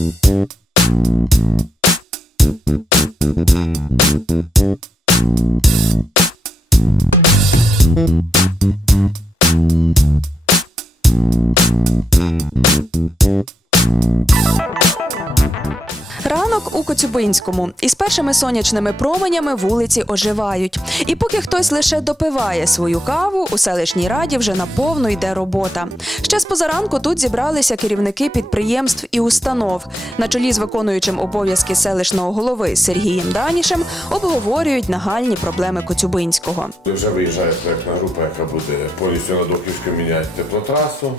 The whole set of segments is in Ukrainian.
Ранок у Коцюбинському. Із першими сонячними променями вулиці оживають. І поки хтось лише допиває свою каву, у селищній раді вже наповно йде робота. Ще з позаранку тут зібралися керівники підприємств і установ. На чолі з виконуючим обов'язки селищного голови Сергієм Данішем обговорюють нагальні проблеми Коцюбинського. Вже виїжджає проєктна група, яка буде повністю на Доківську міняти теплотрасу.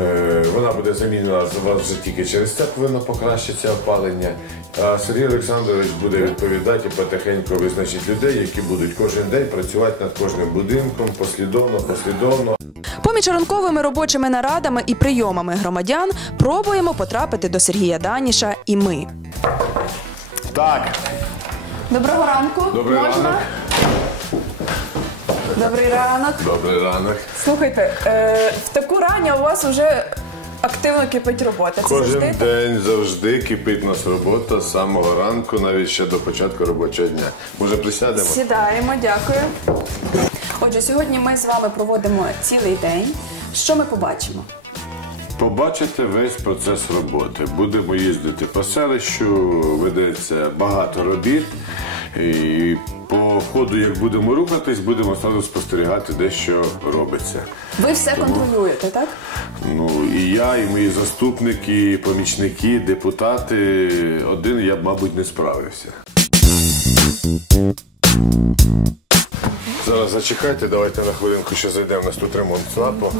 Е, Вона буде замінена з вас вже тільки через це повинно покращитися опалення. А Сергій Олександрович буде відповідати і потихеньку визначить людей, які будуть кожен день працювати над кожним будинком послідовно, послідовно. Поміж ранковими робочими нарадами і прийомами громадян пробуємо потрапити до Сергія Даніша і ми. Так, Доброго ранку. Добрий Можна? ранок. Добрий ранок. добрий ранок. Слухайте, е, в таку ранню у вас вже активно кипить робота. Це Кожен завжди так? день завжди кипить у нас робота з самого ранку, навіть ще до початку робочого дня. Може присядемо? Сідаємо, дякую. Отже, сьогодні ми з вами проводимо цілий день. Що ми побачимо? Побачите весь процес роботи. Будемо їздити по селищу, ведеться багато робіт. І по ходу, як будемо рухатись, будемо одразу спостерігати, де що робиться. Ви все контролюєте, так? Ну і я, і мої заступники, і помічники, депутати. Один я б, мабуть, не справився. Зараз зачекайте, давайте на хвилинку ще зайдемо. У нас тут ремонт ЦНАПу.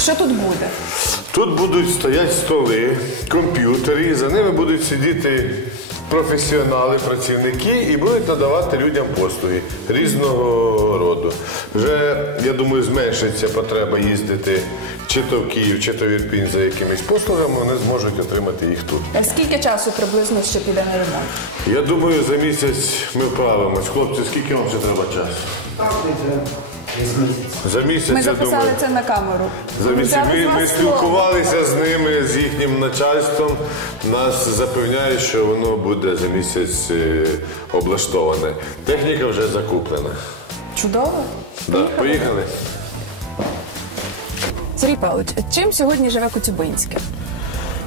Що тут буде? Тут будуть стояти столи, комп'ютери, і за ними будуть сидіти професіонали, працівники і будуть надавати людям послуги різного роду. Вже, я думаю, зменшиться потреба їздити чи то в Київ, чи то в Ірпінь за якимись послугами, вони зможуть отримати їх тут. А Скільки часу приблизно ще піде на ремонт? Я думаю, за місяць ми вправимось. Хлопці, скільки вам ще треба часу? За місяць, Ми я записали думаю. це на камеру. Замість Взяли ми, ми спілкувалися з ними, з їхнім начальством. Нас запевняють, що воно буде за місяць е, облаштоване. Техніка вже закуплена. Чудово. Да, поїхали. Сергій Павлович, чим сьогодні живе Коцюбинське?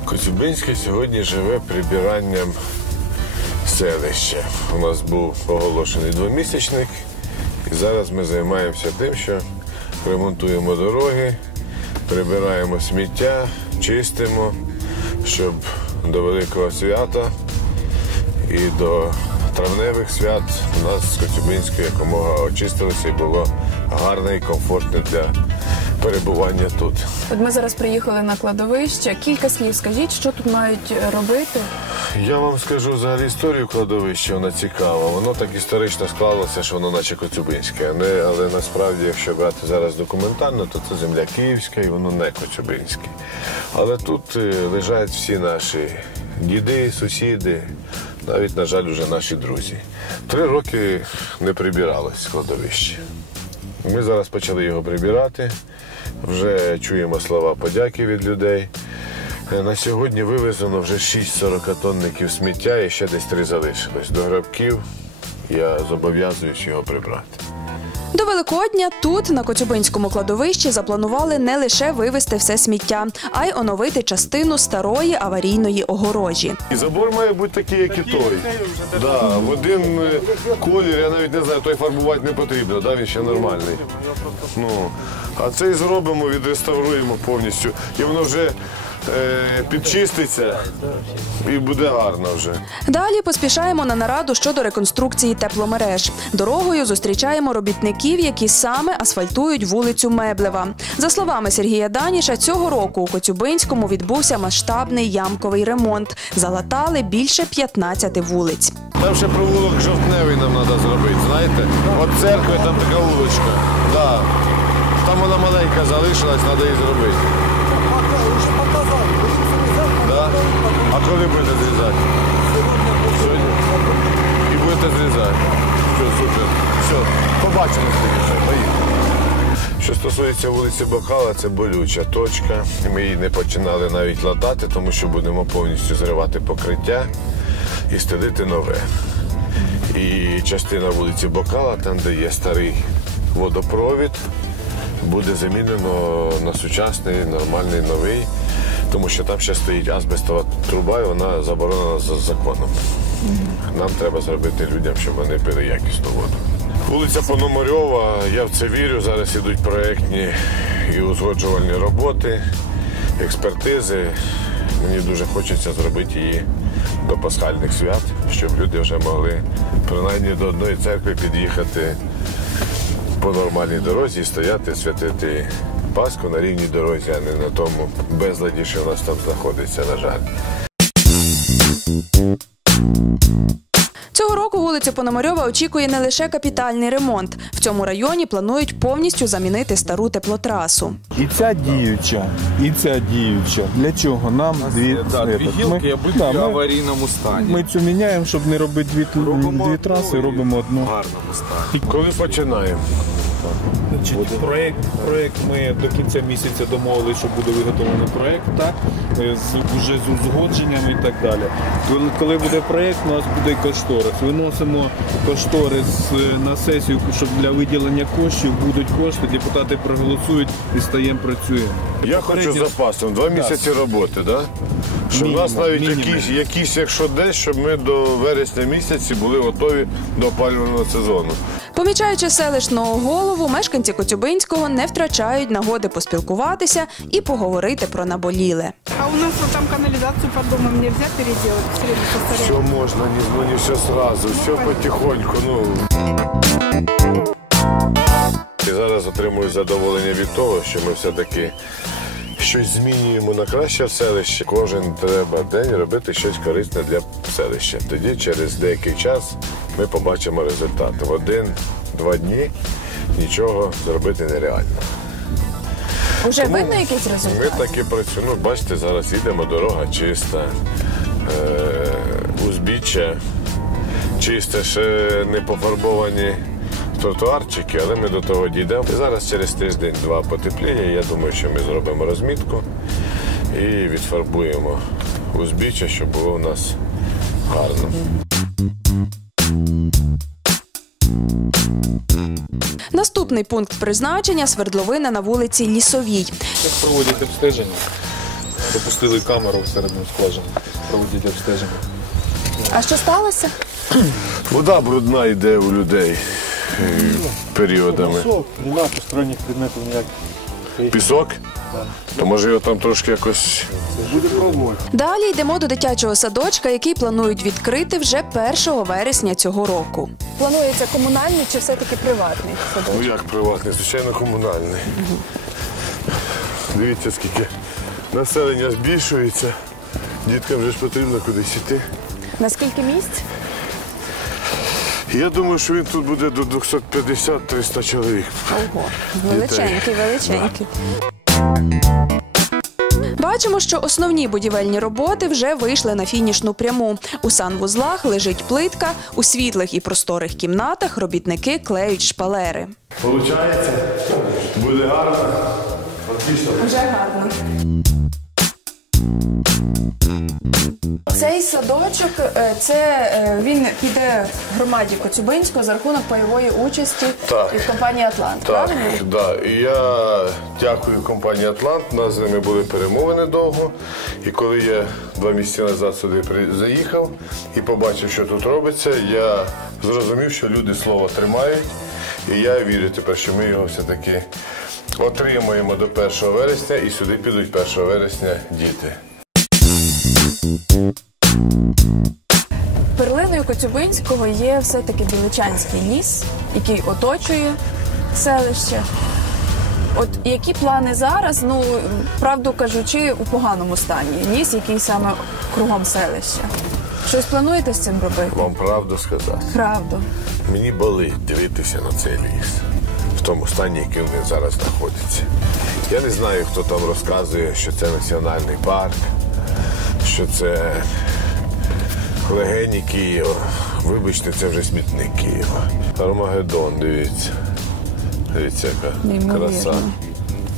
Коцюбинське сьогодні живе прибиранням селища. У нас був оголошений двомісячник, і зараз ми займаємося тим, що ремонтуємо дороги, прибираємо сміття, чистимо, щоб до Великого свята і до травневих свят у нас з Коцюбинської якомога очистилося і було гарне і комфортне для перебування тут. От ми зараз приїхали на кладовище. Кілька слів скажіть, що тут мають робити. Я вам скажу взагалі історію кладовища, вона цікава. Воно так історично склалося, що воно наче Коцюбинське. Не, але насправді, якщо брати зараз документально, то це земля київська і воно не Коцюбинське. Але тут е, лежать всі наші діди, сусіди, навіть, на жаль, вже наші друзі. Три роки не прибиралось кладовище. Ми зараз почали його прибирати. Вже чуємо слова подяки від людей. Е, На сьогодні вивезено вже 6 40-тонників сміття і ще десь три залишилось. До гробків я зобов'язуюсь його прибрати. До Великодня тут, на Коцюбинському кладовищі, запланували не лише вивезти все сміття, а й оновити частину старої аварійної огорожі. І забор має бути такий, як і той. Да, в один е, колір, я навіть не знаю, той фарбувати не потрібно, да, він ще нормальний. Ну, а цей зробимо, відреставруємо повністю. І воно вже е, підчиститься і буде гарно вже. Далі поспішаємо на нараду щодо реконструкції тепломереж. Дорогою зустрічаємо робітників, які саме асфальтують вулицю Меблева. За словами Сергія Даніша, цього року у Коцюбинському відбувся масштабний ямковий ремонт. Залатали більше 15 вулиць. Там ще провулок жовтневий нам треба зробити, знаєте? От церкви там така вуличка. Да. Там вона маленька залишилась, треба її зробити. Да? А коли будете зрізати? Сьогодні? І будете зрізати. Все, супер. Все, побачимо тоді. Поїхали. Що стосується вулиці Бокала, це болюча точка. Ми її не починали навіть латати, тому що будемо повністю зривати покриття і стелити нове. І частина вулиці Бокала, там, де є старий водопровід, буде замінено на сучасний, нормальний, новий, тому що там ще стоїть азбестова труба, і вона заборонена за законом. Нам треба зробити людям, щоб вони пили якісну воду. Вулиця Пономарьова, я в це вірю. Зараз ідуть проєктні і узгоджувальні роботи, експертизи. Мені дуже хочеться зробити її до пасхальних свят, щоб люди вже могли принаймні до одної церкви під'їхати по нормальній дорозі і стояти, святити Пасху на рівній дорозі, а не на тому безладі, що в нас там знаходиться, на жаль. Цього року вулицю Пономарьова очікує не лише капітальний ремонт. В цьому районі планують повністю замінити стару теплотрасу. І ця діюча, і ця діюча. Для чого нам дві, Да, дві гілки будуть да, в аварійному стані. ми цю міняємо, щоб не робити дві, дві траси, робимо В одну. гарному стані. Коли починаємо? Значить, проект, проект ми до кінця місяця домовилися, що буде виготовлений проект, так? е, З, вже з узгодженням і так далі. Коли, буде проект, у нас буде кошторис. Виносимо кошторис е, на сесію, щоб для виділення коштів будуть кошти, депутати проголосують і стаємо працюємо. Я хочу Попередньо- запасом два місяці роботи, да? Щоб у нас навіть мінімум. якісь, якісь, якщо десь, щоб ми до вересня місяці були готові до опалювального сезону. Помічаючи селищного голову, мешканці Коцюбинського не втрачають нагоди поспілкуватися і поговорити про наболіле. А у нас вот там канализацию под домом нельзя переделать в среду со Все можна, ні, ну, не все сразу, все потихоньку. Ну. І зараз отримую задоволення від того, що ми все-таки щось змінюємо на краще в селищі. Кожен треба день робити щось корисне для селища. Тоді через деякий час ми побачимо результат. В один-два дні нічого зробити нереально. Уже видно якийсь Ми так і працюємо. Ну, бачите, зараз їдемо, дорога чиста, е- узбіччя чисте, ще не пофарбовані тротуарчики, але ми до того дійдемо. І зараз через тиждень-два потепліє. Я думаю, що ми зробимо розмітку і відфарбуємо узбіччя, щоб було у нас гарно. Наступний пункт призначення свердловина на вулиці Лісовій. Як проводять обстеження? Допустили камеру всередину скважину, проводять обстеження. А що сталося? Вода брудна йде у людей періодами. Нема посторонніх предметів ніяких. Пісок? То може його там трошки якось Буде пробувати. Далі йдемо до дитячого садочка, який планують відкрити вже 1 вересня цього року. Планується комунальний чи все-таки приватний садочок? Ну як приватний, звичайно, комунальний. Дивіться, скільки населення збільшується. Діткам вже ж потрібно кудись йти. На скільки місць? Я думаю, що він тут буде до 250-300 чоловік. Ого, величенький, величенький. Бачимо, що основні будівельні роботи вже вийшли на фінішну пряму. У санвузлах лежить плитка, у світлих і просторих кімнатах робітники клеють шпалери. Получається? Буде гарно. Вже гарно. Цей садочок е, це е, він піде громаді Коцюбинського за рахунок пайової участі Так. від компанії Атлант. Так, Правильно? да. І я дякую компанії Атлант. У нас з ними були перемовини довго. І коли я два місяці назад сюди заїхав і побачив, що тут робиться, я зрозумів, що люди слово тримають. І я вірю тепер, що ми його все-таки отримаємо до 1 вересня і сюди підуть 1 вересня діти. Перлиною Коцюбинського є все-таки Біличанський ліс, який оточує селище. От які плани зараз, ну правду кажучи, у поганому стані. Ліс, який саме кругом селища. Щось плануєте з цим робити? Вам правду сказати. Правду. Мені болить дивитися на цей ліс в тому стані, яким він зараз знаходиться. Я не знаю, хто там розказує, що це національний парк, що це легені Києва. Вибачте, це вже смітник Києва. Армагеддон, дивіться. Дивіться, яка Неймовірно. краса.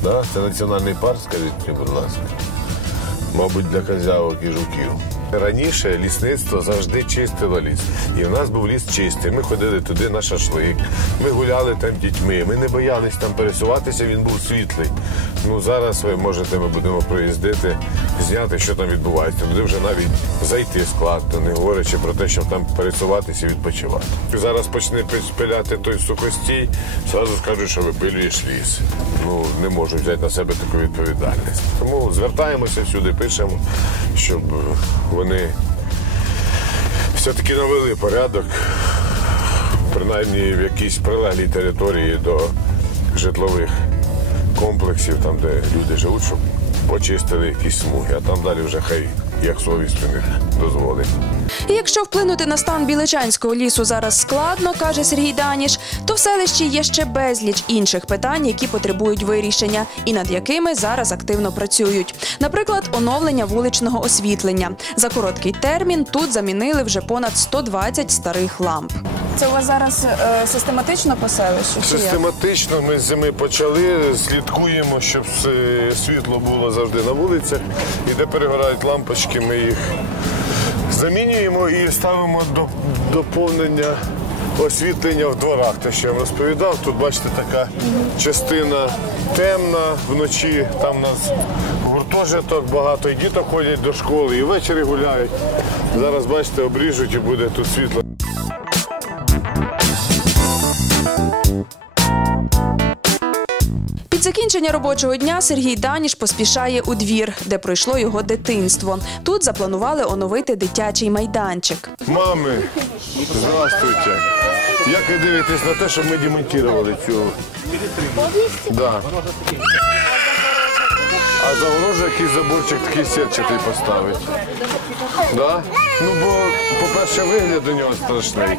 Да? Це національний парк, скажіть мені, будь ласка. Мабуть, для козявок і жуків. Раніше лісництво завжди чистило ліс. І в нас був ліс чистий. Ми ходили туди на шашлик, ми гуляли там дітьми, ми не боялись там пересуватися, він був світлий. Ну зараз ви можете, ми будемо приїздити, зняти, що там відбувається. Туди вже навіть зайти складно, не говорячи про те, щоб там пересуватися і відпочивати. Зараз почне пиляти той сухостій, зразу скажуть, що випилюєш ліс. Ну не можуть взяти на себе таку відповідальність. Тому звертаємося всюди, пишемо, щоб вони все-таки навели порядок, принаймні в якійсь прилеглій території до житлових комплексів, там, де люди живуть, щоб почистили якісь смуги, а там далі вже хай як совість у дозволить. Якщо вплинути на стан біличанського лісу зараз складно, каже Сергій Даніш, то в селищі є ще безліч інших питань, які потребують вирішення, і над якими зараз активно працюють. Наприклад, оновлення вуличного освітлення. За короткий термін тут замінили вже понад 120 старих ламп. Це у вас зараз е, систематично по селищу? Систематично ми з зими почали, слідкуємо, щоб світло було завжди на вулицях. І де перегорають лампочки, ми їх замінюємо і ставимо до доповнення освітлення в дворах. Те, що я вам розповідав, тут бачите, така частина темна вночі. Там у нас гуртожиток багато, і діток ходять до школи, і ввечері гуляють. Зараз бачите, обріжуть і буде тут світло. Закінчення робочого дня Сергій Даніш поспішає у двір, де пройшло його дитинство. Тут запланували оновити дитячий майданчик. Мами, здравствуйте. Як ви дивитесь на те, щоб ми демонтували цю? Да. А загорожу якийсь заборчик такий сетчатий поставить. Да? Ну, бо, по-перше, вигляд у нього страшний.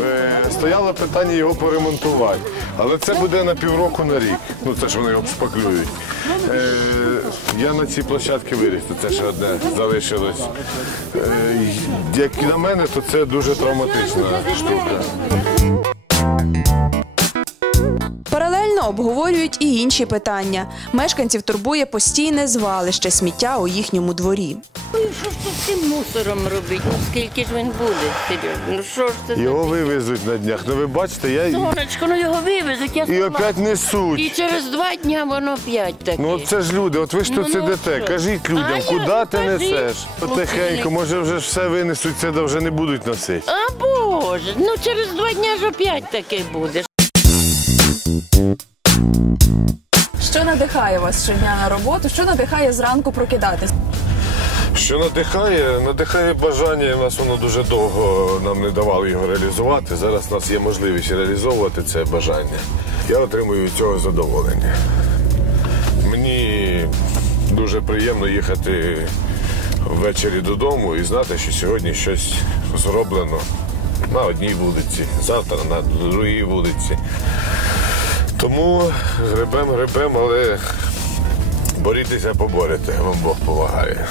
Е, стояло питання його поремонтувати. Але це буде на півроку на рік. Ну, це ж вони його шпаклюють. Е, я на цій площадці виріс, це ще одне залишилось. Е, як на мене, то це дуже травматична штука. Обговорюють і інші питання. Мешканців турбує постійне звалище сміття у їхньому дворі. Ну що ж тут з цим мусором робити? Ну скільки ж він буде, Серйозно? Ну що ж це за Його вивезуть на днях. Ну ви бачите, я сонечко, ну його вивезуть, я і сама. опять І несуть. через два дня воно опять таке. Ну от це ж люди, от ви ж тут Ну, сидите, що? кажіть людям, я куди ти кажіть. несеш? Ну, Потихеньку, може вже ж все винесуть, це вже не будуть носити. А Боже, ну через два дня ж опять таке буде. Що надихає вас щодня на роботу? Що надихає зранку прокидатись? Що надихає? Надихає бажання, в нас воно дуже довго нам не давало його реалізувати. Зараз у нас є можливість реалізовувати це бажання. Я отримую від цього задоволення. Мені дуже приємно їхати ввечері додому і знати, що сьогодні щось зроблено на одній вулиці, завтра на другій вулиці. Тому грибем грибем, але борітеся, поборете. Вам Бог помагає.